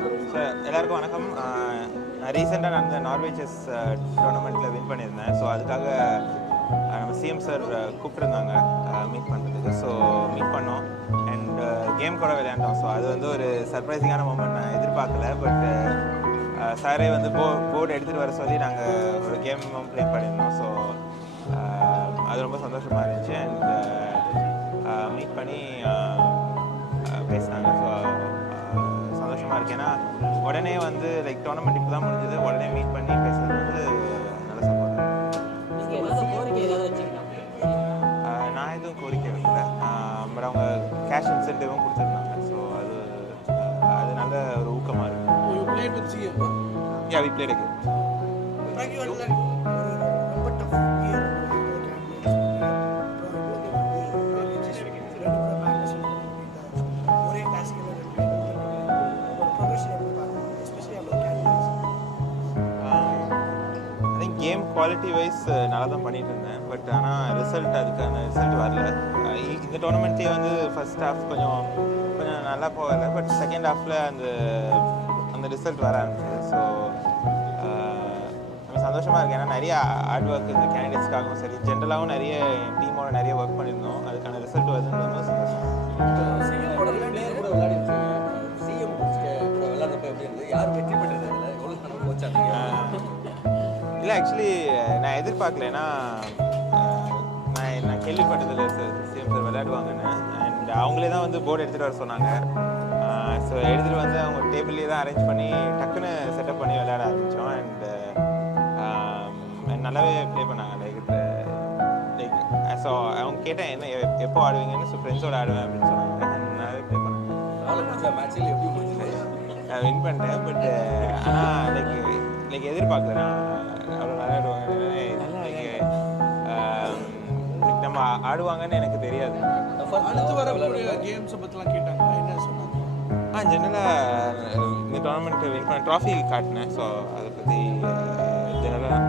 Sir எல்லாருக்கும் வணக்கம். நான் ரீசெண்டாக நடந்த நார்வே செஸ் டோர்னமெண்ட்டில் வின் பண்ணியிருந்தேன். ஸோ அதுக்காக நம்ம சிஎம் சார் கூப்பிட்டுருந்தாங்க மீட் பண்ணுறதுக்கு. ஸோ மீட் பண்ணோம் அண்ட் கேம் கூட விளையாண்டோம். ஸோ அது வந்து ஒரு சர்ப்ரைசிங்கான மூமெண்ட். நான் எதிர்பார்க்கல. பட் சாரே வந்து போர்டு எடுத்துகிட்டு வர சொல்லி நாங்கள் ஒரு கேம் ப்ளே பண்ணியிருந்தோம். ஸோ அது ரொம்ப சந்தோஷமாக இருந்துச்சு. அண்ட் மீட் பண்ணி பேசினாங்க. ஸோ சந்தோஷமாக இருக்குது. ஏன்னா உடனே வந்து லைக் டோர்னமெண்ட் இப்போ தான் முடிஞ்சது, உடனே மீட் பண்ணி பேசுறது வந்து நல்ல சப்போர்ட். நான் எதுவும் கோரிக்கை வைக்கல. பட் அவங்க கேஷ் இன்சென்டிவும் கொடுத்துருந்தாங்க. ஸோ அது நல்ல ஒரு ஊக்கமாக இருக்குது. Yeah, we played again. Game quality wise நல்லா தான் பண்ணிட்டு இருந்தேன். பட் ஆனால் அதுக்கான ரிசல்ட் வரல. இந்த டோர்னமெண்ட்லேயே வந்து ஃபர்ஸ்ட் ஹாஃப் கொஞ்சம் நல்லா போகலை. பட் செகண்ட் ஹாஃபில் அந்த ரிசல்ட் வர ஆரம்பிச்சது. ஸோ நம்ம சந்தோஷமாக இருக்குது. ஏன்னா நிறைய ஹார்ட் ஒர்க் இந்த கேண்டிடேட்ஸ்க்காகவும் சரி, ஜென்ரலாகவும் நிறைய டீமோட நிறைய ஒர்க் பண்ணியிருந்தோம். அதுக்கான ரிசல்ட் வருதுன்னு ரொம்ப சந்தோஷம். இல்லை, ஆக்சுவலி நான் எதிர்பார்க்கல. ஏன்னா நான் கேள்விப்பட்டதில்லை சார் சிஎம் சார் விளையாடுவாங்கன்னு. அண்ட் அவங்களே தான் வந்து போர்டு எடுத்துகிட்டு வர சொன்னாங்க. ஸோ எடுத்துகிட்டு வந்து அவங்க டேபிள்லேயே தான் அரேஞ்ச் பண்ணி டக்குன்னு செட்டப் பண்ணி விளையாட ஆரம்பித்தோம். அண்ட் நல்லாவே ப்ளே பண்ணாங்க. லைக் ஸோ அவங்க கேட்டேன் என்ன எப்போ ஆடுவீங்கன்னு. ஸோ ஃப்ரெண்ட்ஸோடு ஆடுவேன் அப்படின்னு சொன்னாங்க. அண்ட் நல்லாவே ப்ளே பண்ணாங்க. நான் வின் பண்ணிட்டேன். பட் ஆனால் லைக் எதிர்பார்க்கல அவ்வளோ விளையாடுவாங்க. நம்ம ஆடுவாங்கன்னு எனக்கு தெரியாது. ஜெனரலாக இந்த டோர்னமெண்ட் வின் பண்ண ட்ராஃபி காட்டினேன். ஸோ அதை பற்றி ஜெனரலாக